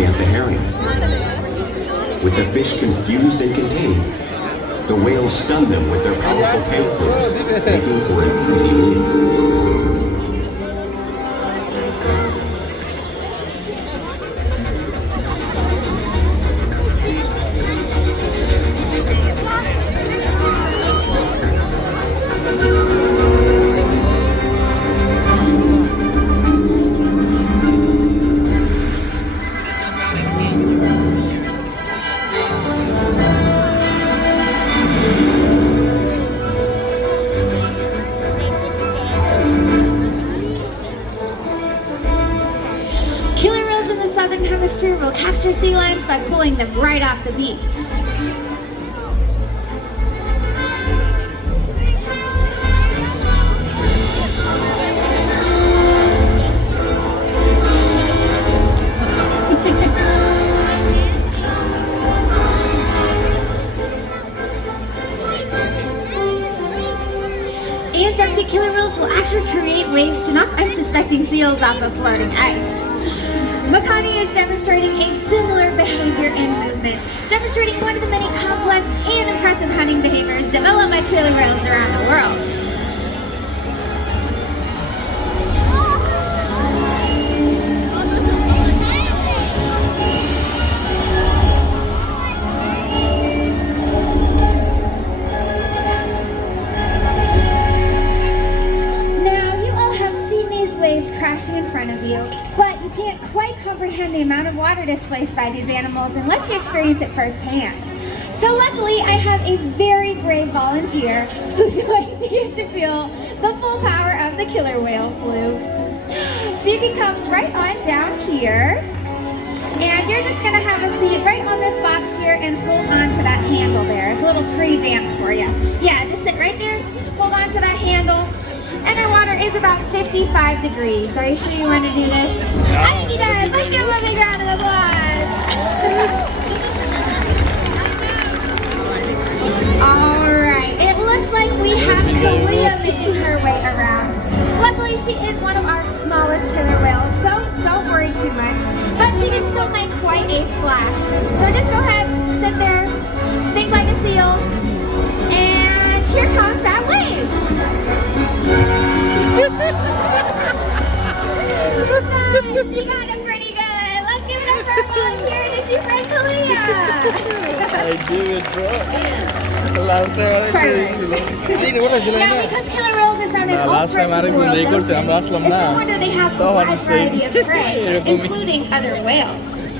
away at the herring. With the fish confused and contained, the whales stun them with their powerful pamphletes, making for an easy meal. Killer whales in the southern hemisphere will capture sea lions by pulling them right off the beach. Antarctic killer whales will actually create waves to knock unsuspecting seals off of floating ice. Makani is demonstrating a similar behavior and movement, demonstrating one of the many complex and impressive hunting behaviors developed by killer whales around the world. Crashing in front of you, but you can't quite comprehend the amount of water displaced by these animals unless you experience it firsthand. So luckily, I have a very brave volunteer who's going to get to feel the full power of the killer whale flukes. So you can come right on down here, and you're just going to have a seat right on this box here and hold on to that handle there. It's a little pre-damp for you. Yeah, just sit right there, hold on to that handle. And our water is about 55 degrees. Are you sure you want to do this? I think he does. Let's give him a big round of applause. All right. It looks like we have Kalia making her way around. Luckily, she is one of our smallest killer whales, so don't worry too much. But she can still make quite a splash. So just go ahead, sit there, think like a seal, and here comes that wave. Nice, you got it pretty good. Let's give it up for our volunteer and his friend Kalia. I did it, bro. Now, because killer whales are found in all parts of the world, it's no wonder they have a wide variety of prey, including other whales.